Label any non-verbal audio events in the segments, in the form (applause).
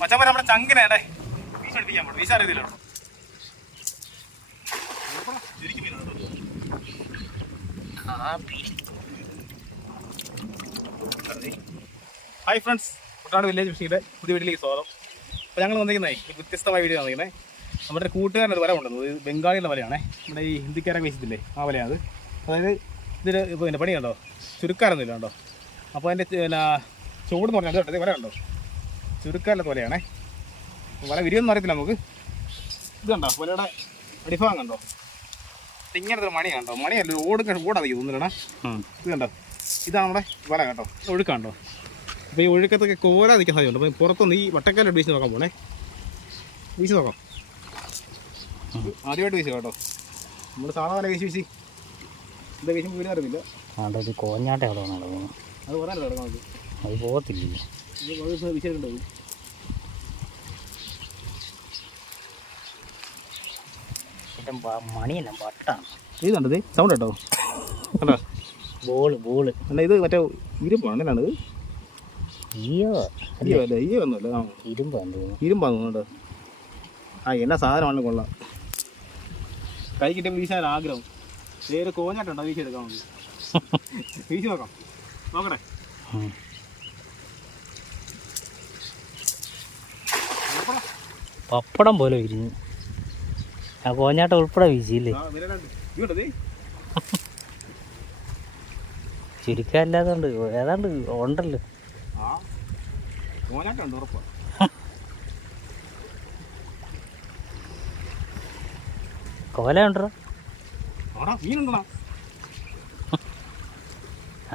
മച്ചാൻ നമ്മുടെ ചങ്കിനെ വീശ അടുപ്പിക്കാൻ വീശ അറിയത്തില്ല ഹായ് ഫ്രണ്ട്സ്. കുട്ടനാട് വില്ലേജ് ഫിഷിയുടെ പുതിയ വീട്ടിലേക്ക് സ്വാഗതം. അപ്പോൾ ഞങ്ങൾ വന്നിരിക്കുന്നേ വ്യത്യസ്തമായ വീഡിയോ വന്നിരിക്കുന്നത് നമ്മുടെ കൂട്ടുകാരൻ ഒരു വല കൊണ്ടുവന്നത്. ഇത് ബംഗാളിയുടെ വലയാണേ. നമ്മുടെ ഈ ഹിന്ദിക്കാരൊക്കെ വീശത്തില്ലേ ആ വലയാണ് അത് അതായത് ഇപ്പോൾ പിന്നെ പണി കണ്ടോ ചുരുക്കാരൊന്നുമില്ല കണ്ടോ? അപ്പോൾ അതിന്റെ പിന്നെ ചൂട് എന്ന് പറഞ്ഞാൽ അത് കണ്ടോ? വല കണ്ടോ? ചുരുക്കാരില്ലാത്ത വലയാണേ വല വിരിയൊന്നും അറിയത്തില്ല നമുക്ക്. ഇത് കണ്ടോ? വലയുടെ അടിഭാഗം കണ്ടോ? ഇങ്ങനത്തെ ഒരു മണി കണ്ടോ? മണിയല്ല? ഓട് ഓടാ തോന്നുന്നില്ലടാ. ഇത് കണ്ടോ? ഇതാണ് നമ്മുടെ വല കേട്ടോ ഒഴുക്കാണ്ടോ അപ്പോൾ ഈ ഒഴുക്കത്തൊക്കെ കോല നിൽക്കാൻ സാധ്യതയുണ്ട്. അപ്പോൾ പുറത്തൊന്ന് ഈ വട്ടക്കാലം വീശി നോക്കാൻ പോണേ. വീശി നോക്കാം. ആദ്യമായിട്ട് വീശി കേട്ടോ. നമ്മൾ സാധാരണ വീശി വീശി. എന്താ വീശി വീട് അറിയില്ല അവിടെ ഒരു കോഞ്ഞാട്ടം അത് പറയാനല്ലോ അത് പോകത്തില്ല? മണിയല്ല വട്ടാണ് ഇത് സൗണ്ട് കേട്ടോ? കണ്ടോ? Ball ball. അല്ല ഇത് മറ്റേ ഇരുമ്പാണ്? എന്നാണ് ഇത് അയ്യോ അയ്യോ അല്ല അയ്യോ ഒന്നുമല്ല ആ. ഇരുമ്പാന്ന് തോന്നുന്നു. ഇരുമ്പാന്ന് തോന്നുന്നുണ്ട്. ആ എന്നാ സാധനമാണ് കൊള്ളാം. കൈ കിട്ടിയ വീശാൻ ആഗ്രഹം. വേറെ കോഞ്ഞാട്ടുണ്ടോ വീശി എടുക്കാൻ നമുക്ക് (laughs) വീശി നോക്കാം. നോക്കട്ടെ. പപ്പടം പോലെ വിരിഞ്ഞു. ആ കോഞ്ഞാട്ടം ഉൾപ്പെടെ വീശിയില്ലേ ഉണ്ട് ഏതാണ്ട് ഉണ്ടല്ലോ. കോല ഉണ്ടോ?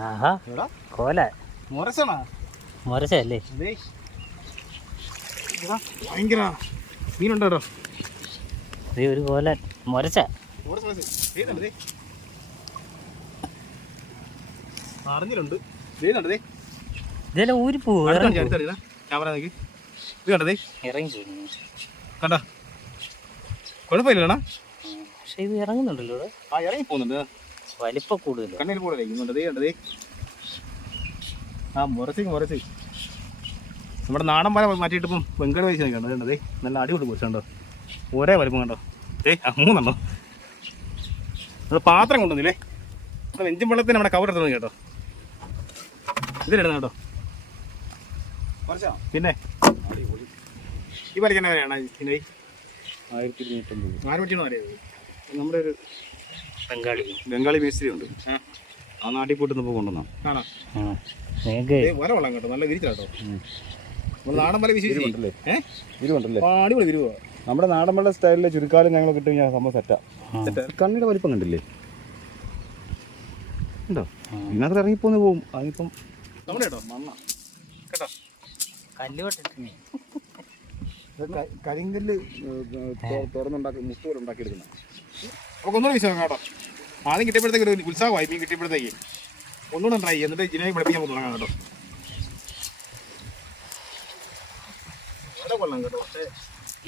ആഹാ കോല. മുരശല്ലേ ഭയങ്കര. മീനുണ്ടോ ഒരു കോല മുരച്ച. അറിഞ്ഞിട്ടുണ്ട്. ഇതെല്ലാം ഊരിപ്പോ ക്യാമറ നോക്കി. ഇത് കണ്ടതേ ഇറങ്ങി പോയിരുന്നു കണ്ട? കുഴപ്പമില്ലടാ പക്ഷെ ഇത് ഇറങ്ങുന്നുണ്ടല്ലോ ആ ഇറങ്ങി പോകുന്നുണ്ട്. വലിപ്പം കൂടുതൽ കണ്ണിൽ കൂടെ ഇരിക്കുന്നുണ്ട്. ദേ കണ്ടതേ ആ മുരച്ച് മുരച്ച്. നമ്മുടെ നാടൻ പല മാറ്റിയിട്ട് ഇപ്പം വെങ്കട വയസ്സ് കണ്ടത് കണ്ടതേ നല്ല അടിപൊളി കുറിച്ചുണ്ടോ ഒരേ വലിപ്പം കണ്ടോ? ഏ മൂന്നെണ്ണോ. അത് പാത്രം കൊണ്ടുവന്നില്ലേ? അപ്പം വെഞ്ചും വെള്ളത്തിന് നമ്മുടെ കവർ എടുത്തു കേട്ടോ ഇതിലിടുന്ന കേട്ടോ പിന്നെ? ഈ വലിക്കുന്ന വരെയാണ് പിന്നെ ആയിരത്തി ഇരുന്നൂറ്റമ്പത്. ആരും മണിക്കാണ് അറിയാത് നമ്മുടെ ഒരു ബംഗാളി. ബംഗാളി മേസ്ത്രി ഉണ്ട്. ആ. നാട്ടിൽ പോയിട്ട് നമുക്ക് കൊണ്ടുവന്നാ വര ആ നിങ്ങൾക്ക് വല കൊള്ളാം കേട്ടോ. നല്ല വിരിച്ചാ കേട്ടോ നമ്മൾ നാടൻ വല വിശേഷിച്ച്. ഇരുവുണ്ടല്ലേ ഏഹ് അടിപൊളി വിരുവാ നമ്മുടെ നാടൻ വെള്ള സ്റ്റൈലിലെ ചുരുക്കാലും ഞങ്ങൾ കിട്ടും ഞാൻ സംഭവം സെറ്റാ കണ്ണിയുടെ വലിപ്പം കണ്ടില്ലേ? ഉണ്ടോ? ഇതിനകത്ത് ഇറങ്ങിപ്പോന്ന് പോകും അതിപ്പം നമ്മുടെ കേട്ടോ? മണ്ണ. കേട്ടോ? കല്ലുകൊട്ടിട്ട് കരിങ്കല്ല് തുറന്നുണ്ടാക്കി മുത്ത് പോലെ ഉണ്ടാക്കിയെടുക്കുന്ന. നമുക്ക് ഒന്നുകൂടെ വിശ്വാസം കേട്ടോ. ആദ്യം കിട്ടിയപ്പോഴത്തേക്ക് ഒരു ഉത്സാഹമായി. മീൻ കിട്ടിയപ്പോഴത്തേക്ക് ഒന്നുകൂടെ ട്രൈ ചെയ്യും എന്നിട്ട് ജിനെ പഠിപ്പിക്കാൻ തുടങ്ങാം കേട്ടോ. കൊള്ളാം കേട്ടോ. പക്ഷേ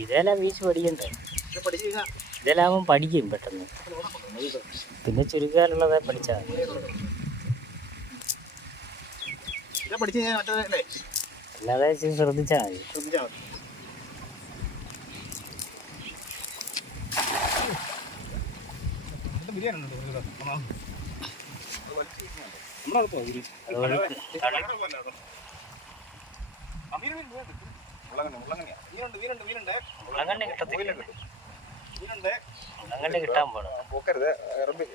ഇതെല്ലാം വീശ് പഠിക്കണ്ടേ? ഇത് പഠിച്ചു കഴിഞ്ഞാൽ ഇതെല്ലാം അവൻ പഠിക്കും പെട്ടെന്ന്. പിന്നെ ചുരുക്കാനുള്ളതെ പഠിച്ചാൽ ഇത് പഠിച്ചു കഴിഞ്ഞാൽ മറ്റേ അല്ലേ? അല്ലാതെ ശ്രദ്ധിച്ചാൽ മതി. ശ്രദ്ധിച്ചാൽ മതി. ബിരിയാണി. നമ്മളത് പോയി. മുള്ളങ്കണ്ണി കിട്ടത്തില്ല. മുള്ളങ്കണ്ണി കിട്ടാൻ പോണം. പോക്കരുത്. ഇറമ്പി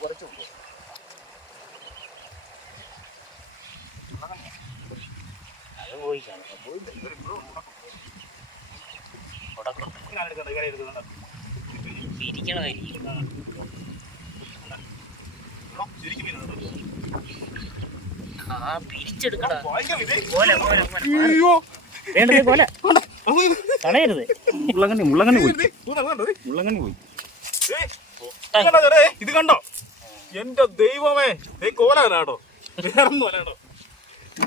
കുറച്ച് അത് പോയി കാണും. ഇരിക്കണമായിരിക്കും ശരിക്കും അയ്യോ. വേണ്ടത് പോലെ. കളയരുത് മുള്ളങ്ങണ്ണി മുള്ളങ്ങണ്ണി പോയി? മുള്ളങ്ങണ്ണി പോയി. ഇത് കണ്ടോ, ഇത്? ഇത് കണ്ടോ? എന്റെ ദൈവമേ ദേ കോലാണ് കേട്ടോ വേറൊന്നും അല്ല കേട്ടോ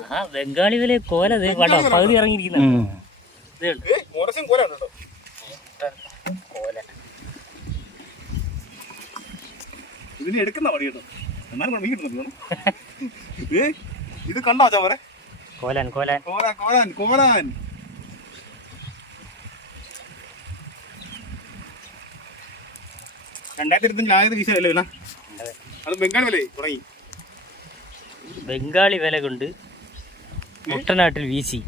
ആ ബംഗാളി വില കോല കണ്ടോ പകുതി ഇറങ്ങിയിരിക്കുന്ന. ഇതിനെ എടുക്കുന്ന പണി കേട്ടോ എന്നാലും മീൻ കിട്ടുന്നു (laughs) ഏ ഇത് കണ്ടോ ചാവരെ കോലാൻ കോലൻ കോലൻ കോലൻ കോലൻ രണ്ടായിരത്തി ഇരുപത്തഞ്ചിൽ ആയത് വീശല്ലേ ഇല്ല അതെ. ബംഗാളി വില തുടങ്ങി ബംഗാളി വില കൊണ്ട് കുട്ടനാട്ടിൽ വീശി.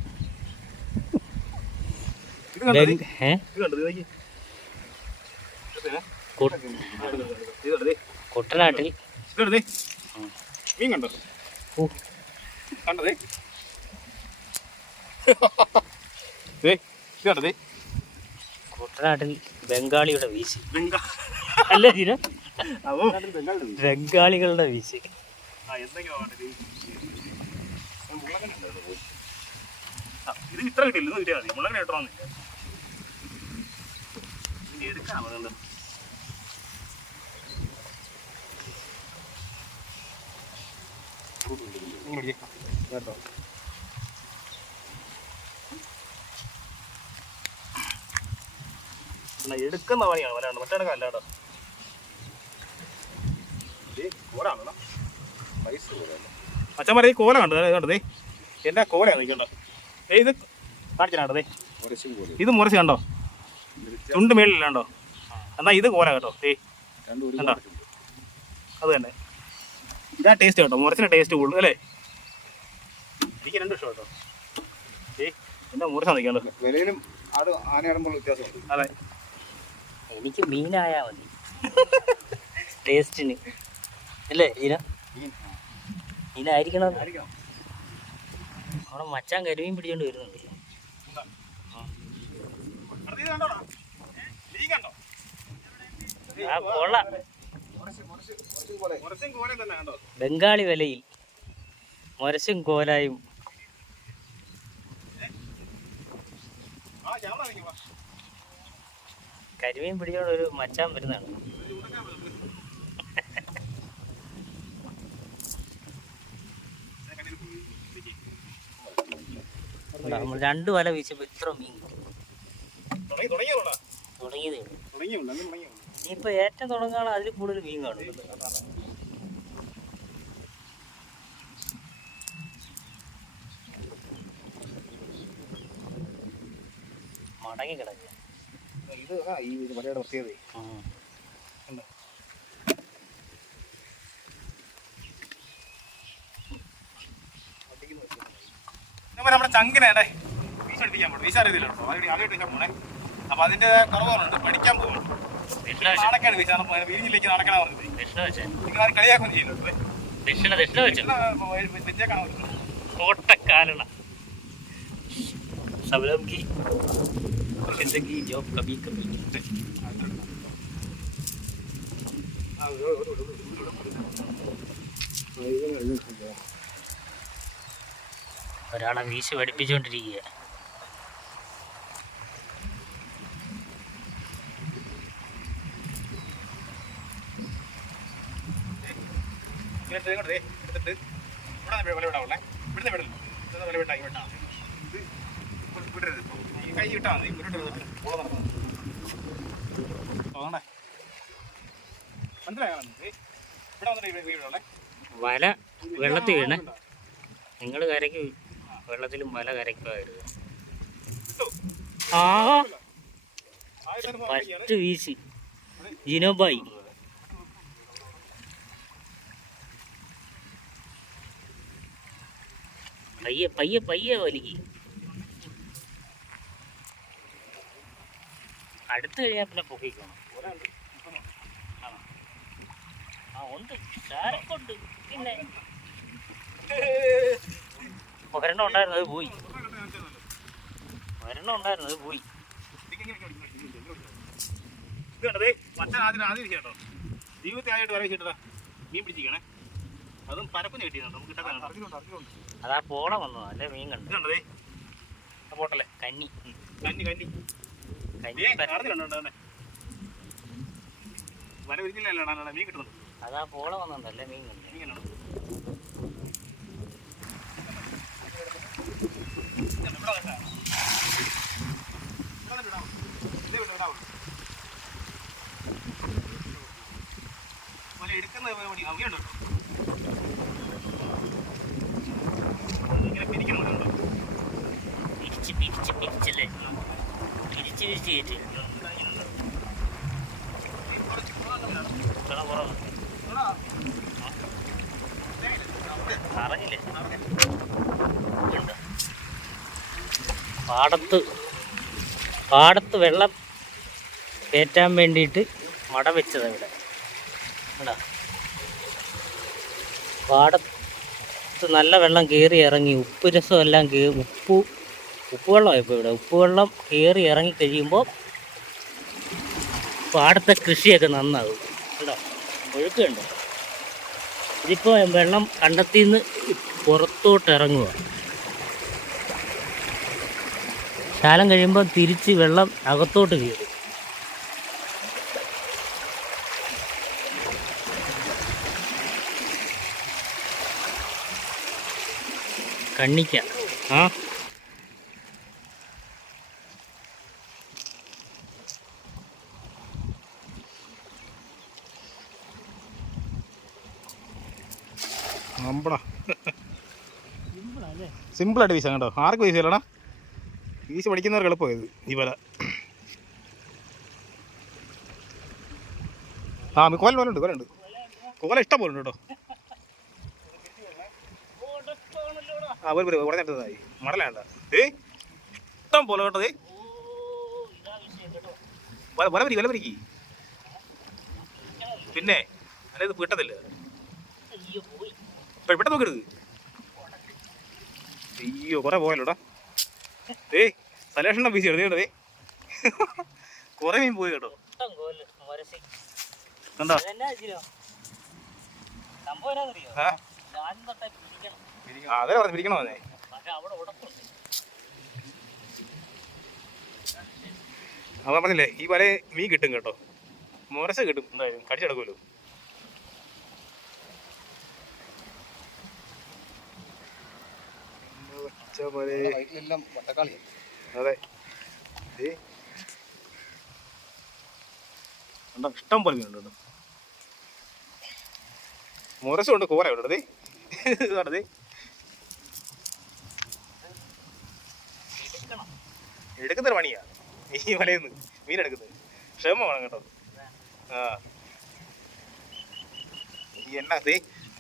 കുട്ടനാട്ടിൽ. മീൻ കണ്ടോ ഇത്. കുട്ടനാട്ടിൽ ബംഗാളിയുടെ വീശി. അല്ല ജിന? ബംഗാളികളുടെ വീശി. ഇത് ഇത്ര കിട്ടില്ല ഇന്ന് കിട്ടിയാൽ മതി. മുള്ളങ്ങനെ ഇട്ടണമെന്നില്ല ഇനി എടുക്കാം അതുകൊണ്ട് ഇങ്ങനെ പിടിക്ക്. കേട്ടോ. എടുക്കുന്ന പണിയാണ് വരാണ്ട് മറ്റേ അല്ലാട്ടോ പൈസ കോരാൻ അച്ഛന്മാരെ ഈ കോല കണ്ടത് കണ്ടതേ എന്റെ കോലയാണ് നിൽക്കണ്ടോ. ഏ ഇത് കാണിച്ചാണ്ടോ മുറിച്ച് കണ്ടോ? ചുണ്ട് മേളിലുണ്ടോ എന്നാ ഇത് കോല കേട്ടോ ഒരു കണ്ടോ? അത് തന്നെ. ഇതാ ടേസ്റ്റ് കേട്ടോ മുറിച്ചിന്റെ ടേസ്റ്റ് കൂടുതൽ അല്ലേ? എനിക്ക് രണ്ടും ഇഷ്ടം കേട്ടോ വിലയിലും ആട് ആനയാടുമ്പോൾ വ്യത്യാസമുണ്ട്. അതെ. എനിക്ക് മീനായാ മതി. (laughs) ടേസ്റ്റിന്. അല്ലേ ഈന ഈനായിരിക്കണം അവിടെ മച്ചാൻ കരുവിയും പിടിച്ചോണ്ട് വരുന്നുണ്ട്. ആ കൊള്ള. ബംഗാളി വിലയിൽ. മുരശും കോലായും ആ ക്യാമറ നിൽക്കുവാ കരിമീൻ പിടിച്ചോണ്ട് ഒരു മച്ചാൻ വരുന്നതാണ്. നമ്മൾ രണ്ട് വല വീശപ്പോ ഇത്ര മീൻ. ഇനിയിപ്പോ തുടങ്ങിയതേ ഇനിയിപ്പോൾ ഏറ്റവും തുടങ്ങുകയാണ് അതിൽ കൂടുതൽ മീൻ കാണും. മടങ്ങി കിടക്കുക നമ്മുടെ ചങ്കിനേടെ വീശ പോകും വീശ അറിയത്തില്ലോ ആദ്യം അടിക്കാൻ പോണേ. അപ്പൊ അതിന്റെ കുറവുണ്ട് പഠിക്കാൻ പോകും നടക്കാണ് വീരിഞ്ഞിലേക്ക് നടക്കണ നിങ്ങൾ അത് കളിയാക്കും ചെയ്യുന്നുണ്ട് ദക്ഷിണ ദക്ഷിണ വെച്ചു. കി. Magandang video, gabi-gabi. ഒരാളെ വീശി പഠിപ്പിച്ചുകൊണ്ടിരിക്കുക എടുത്തിട്ട്. ഇവിടെ വിളവിടാവുള്ളേ ഇവിടുന്ന് വിടല്ലോ ഇവിടുന്ന് വിളവിട്ടാക്കി വിട്ടാണ് കൈ തോന്നണേ ഇവിടെ വന്നിട്ട് വല വെള്ളത്തിൽ വീണേ നിങ്ങൾ കരയ്ക്ക് വെള്ളത്തിൽ വല കരയ്ക്കുമായിരുന്നു. ആ ഫസ്റ്റ് വീശി. ജിനോബായി. പയ്യെ പയ്യെ പയ്യെ വലിക്ക്. അടുത്ത് കഴിഞ്ഞാൽ പിന്നെ പൊക്കിക്കണം ആ ഉണ്ട്. ഷാരക്കുണ്ട് പിന്നെ. ഒരെണ്ണം ഉണ്ടായിരുന്നു അത് പോയി. ഒരെണ്ണം ഉണ്ടായിരുന്നു അത് പോയി. ജീവിതത്തെ ആയിട്ട് വരെ മീൻ പിടിച്ചിരിക്കണേ. അതും പരപ്പിന് കിട്ടിയതാണ് നമുക്ക് കിട്ടാൻ അതാ പോള വന്നതാ അല്ലേ മീൻ കണ്ടു കണ്ടതേ. പോട്ടല്ലേ. കന്നി കന്നി കന്നി അതാ പോള വന്നല്ലേ മീൻ എടുക്കുന്ന അവയുണ്ടോ ഇങ്ങനെ പിരിക്കുന്നുണ്ടോ പിരിച്ച് പിരിച്ച് പിരിച്ചല്ലേ പിരിച്ച് പിരിച്ച് കയറ്റി അറിഞ്ഞില്ലേ. പാടത്ത് പാടത്ത് വെള്ളം കയറ്റാൻ വേണ്ടിയിട്ട് മട വെച്ചത് ഇവിടെ. പാടത്ത് നല്ല വെള്ളം കയറി ഇറങ്ങി ഉപ്പ് എല്ലാം കേ ഉപ്പ് ഉപ്പ് വെള്ളം ഇപ്പോൾ ഇവിടെ. ഉപ്പ് വെള്ളം കയറി ഇറങ്ങി കഴിയുമ്പോൾ പാടത്തെ കൃഷിയൊക്കെ നന്നാകും. കണ്ടോ? ഒഴുക്കുണ്ട്. കണ്ടോ ഇതിപ്പോൾ വെള്ളം കണ്ടത്തിൽ നിന്ന് പുറത്തോട്ട് ഇറങ്ങുക ശാലം കഴിയുമ്പോൾ തിരിച്ച് വെള്ളം അകത്തോട്ട് കയറും. കണ്ണിക്ക. ആ? നമ്പടാ സിമ്പിളായിട്ട് വീശാം കേട്ടോ. ആർക്ക് വീശില്ലടാ വീശി പഠിക്കുന്നവർക്ക് എളുപ്പമായത് ഈ വല. ആ കോല പോലുണ്ട് കോലുണ്ട് കോല ഇഷ്ടം പോലുണ്ട് കേട്ടോ. ആ ഒരു നേരത്തതായി മടലാണ്ട ഏ ഇഷ്ടം പോലെ കേട്ടോ ഏ വല പിരി വല പിരിക്കി. പിന്നെ അല്ല ഇത് കിട്ടത്തില്ല ഇവിടെ നോക്കരുത്. അയ്യോ കുറെ പോയല്ലോടാ. ഏയ് സലേഷണ്ണ പീസ് എടുത്തേ ദേ. കുറെ മീൻ പോയി കേട്ടോ. എന്താ അതെ പറഞ്ഞു പിരിക്കണോ അതെ അത് പറഞ്ഞില്ലേ ഈ വല മീൻ കിട്ടും കേട്ടോ. മുരശ കിട്ടും എന്തായാലും കടിച്ചെടുക്കുമല്ലോ അതെ. കണ്ടോ? ഇഷ്ടം പോലെ മീനുണ്ട് മുരസുണ്ട് കൂറ ഇവിടെ എടുക്കുന്നൊരു പണിയാ. ഈ വലയിന്ന് മീൻ എടുക്കുന്നത്. ക്ഷമ വേണം കേട്ടോ. ആ. ഈ എണ്ണ ദേ.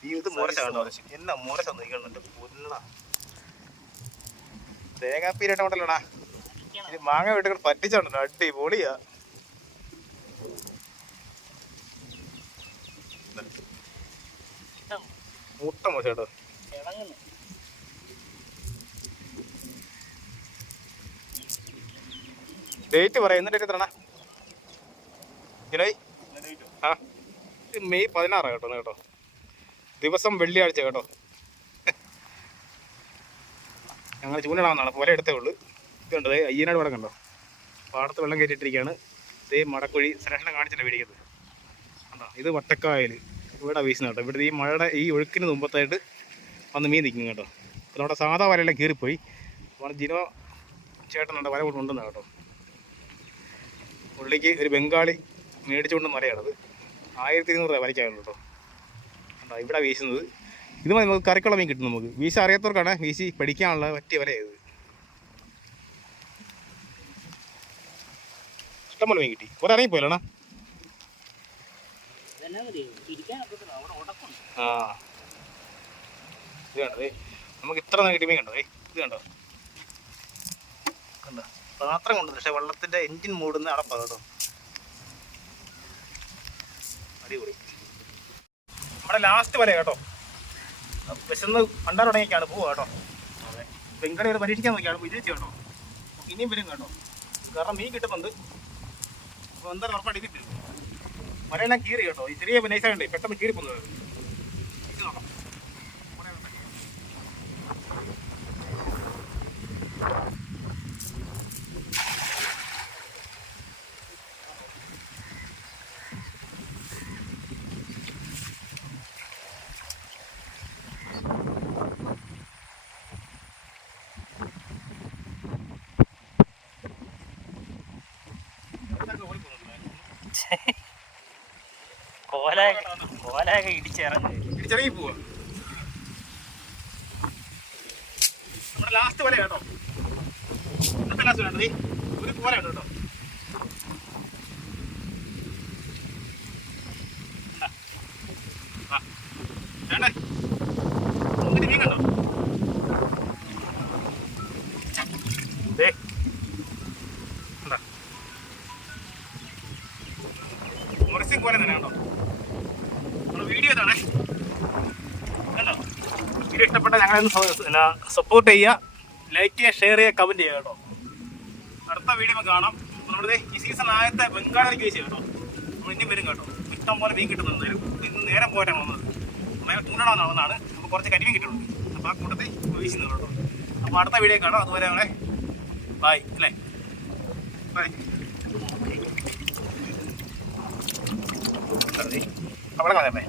ഈ ഇത് മുരശ കേട്ടോ. എന്നാ മുരശ നിൽക്കുന്നുണ്ട് പൊന്നടാ തേങ്ങാപ്പീരട്ടോണ്ടല്ലോടാ ഇത് മാങ്ങ വീട്ടുകൾ പറ്റിച്ചോണ്ടല്ലോ അടി പൊളിയാ ഇഷ്ടം മുട്ട മോശട്ടോ. ഡേറ്റ് പറയാം എന്നിട്ട് എത്രണ്ണ ജനുവരി ആ. ഇത് മെയ് പതിനാറാണ് കേട്ടോ കേട്ടോ. ദിവസം വെള്ളിയാഴ്ച കേട്ടോ. ഞങ്ങൾ ചൂണ്ടിടാവുന്നതാണ്. പോലെ എടുത്തേ ഉള്ളൂ. ഇതുണ്ട് അയ്യനാട് വടം കണ്ടോ പാടത്ത് വെള്ളം കയറ്റിയിട്ടിരിക്കുകയാണ്. ഇതേ മടക്കുഴി സുരക്ഷണം കാണിച്ചിട്ട് പിടിക്കുന്നത് കണ്ടോ? ഇത് വട്ടക്കായൽ. ഇവിടെ വീശുന്ന കേട്ടോ. ഇവിടെ ഈ മഴയുടെ ഈ ഒഴുക്കിന് മുമ്പത്തായിട്ട് വന്ന് മീൻ നിൽക്കും കേട്ടോ. അപ്പോൾ നമ്മുടെ സാധാ വലയെല്ലാം കീറിപ്പോയി. അപ്പോൾ ജിനോ ചേട്ടനുണ്ട് വല കൊണ്ടുവന്ന കേട്ടോ. പുള്ളിക്ക് ഒരു ബംഗാളി മേടിച്ചുകൊണ്ടും വരയാണത് ആയിരത്തി ഇരുന്നൂറ് രൂപ വരയ്ക്കാറുണ്ട് കേട്ടോ. ഇവിടെ വീശുന്നത്. ഇത് മതി നമുക്ക് കറിക്കുള്ള മീൻ കിട്ടും നമുക്ക്. വീശ അറിയാത്തവർക്കാണ് വീശി പഠിക്കാനുള്ള പറ്റിയ വലയത് ഇഷ്ടംപോലെ മീൻ കിട്ടി. കുറെ ഇറങ്ങി ഉടപ്പുണ്ട്. ആ. ഇത് കണ്ടോ നമുക്ക് ഇത്ര കിട്ടി മീൻ കണ്ടോ ഇത് കണ്ടോ? കണ്ടോ? പാത്രം കൊണ്ട് പക്ഷേ വെള്ളത്തിന്റെ എൻജിൻ മൂടുന്ന അടപ്പാ കേട്ടോ. അടിപൊളി. നമ്മുടെ ലാസ്റ്റ് വല കേട്ടോ. വിശന്ന് പണ്ടാർ തുടങ്ങിയൊക്കെയാണ് പോവുക കേട്ടോ. അതെ. വരെ പരീക്ഷിക്കാൻ നോക്കിയാണ് വിജയിച്ചു കേട്ടോ. ഇനിയും വരും കേട്ടോ. കാരണം മീൻ കിട്ടുന്നുണ്ട്. അപ്പോൾ എന്തായാലും ഉറപ്പായിട്ട് കിട്ടും മലയെല്ലാം കീറി കേട്ടോ. ഈ ചെറിയ നൈസായുണ്ട് പെട്ടെന്ന് കീറി ഇത് നോക്കാം ഇടിച്ചിറങ്ങി. ഇടിച്ചിറങ്ങി പോവാ. ലാസ്റ്റ് വല കേട്ടോ. ഒരു പോലെ കേട്ടോ. മീൻ കണ്ടോ? വീഡിയോ സപ്പോർട്ട് ചെയ്യുക. ലൈക്ക് ചെയ്യുക ഷെയർ ചെയ്യുക കമന്റ് ചെയ്യുക കേട്ടോ. അടുത്ത വീഡിയോ കാണാം. നമ്മുടെ ഈ സീസൺ ആദ്യത്തെ ബംഗാളിൽ കേസ് കേട്ടോ. നമ്മൾ ഇനിയും വരും കേട്ടോ. ഇഷ്ടം പോലെ മീൻ കിട്ടുന്നുണ്ട് ഇന്ന് നേരം പോരാണ് വന്നത്. നേരെ തൂണ്ടണമെന്ന് നടന്നാണ് അപ്പോൾ കുറച്ച് കരിമീൻ കിട്ടുന്നുണ്ട്. അപ്പോൾ ആ കൂട്ടത്തിൽ വീശുന്നത് കേട്ടോ. അപ്പോൾ അടുത്ത വീഡിയോ കാണാം. അതുവരെ നമ്മളെ ബൈ അല്ലേ? ബൈ അവിടെ കളയല്ലേ